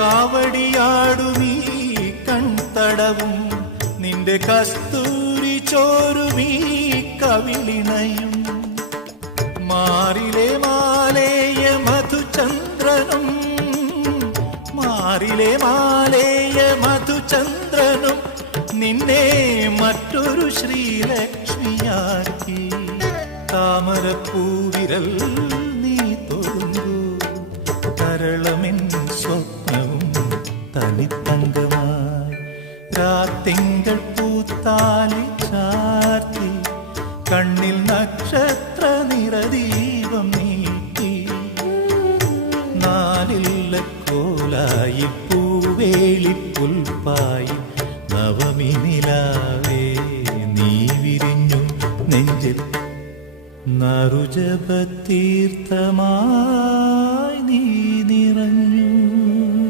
കാവടിയാടുമീ കൺതടവും നിന്റെ കസ്തൂരി ചോരുമീ കവിളിണയും മാറിലെ മാലേയ മധുചന്ദ്രനും മാറിലെ മാലേയ മധുചന്ദ്രനും നിന്നെ മറ്റൊരു ശ്രീലക്ഷ്മിയാക്കി താമരപ്പൂവിരൽ നീ തൊടുന്നു കരളമിൻ സ്വപ്നവും തനിത്തങ്കമായി രാത്തിങ്കൾ പൂത്താലി ചാർത്തി കണ്ണിൽ നക്ഷത്ര നിറദീപം നീട്ടി നാലില്ല കോലായി പൂവേളി പുൽപ്പായി നവമി നിലാവേ നീ വിരിഞ്ഞു നെഞ്ചിൽ നറുജപതീർത്ഥമാ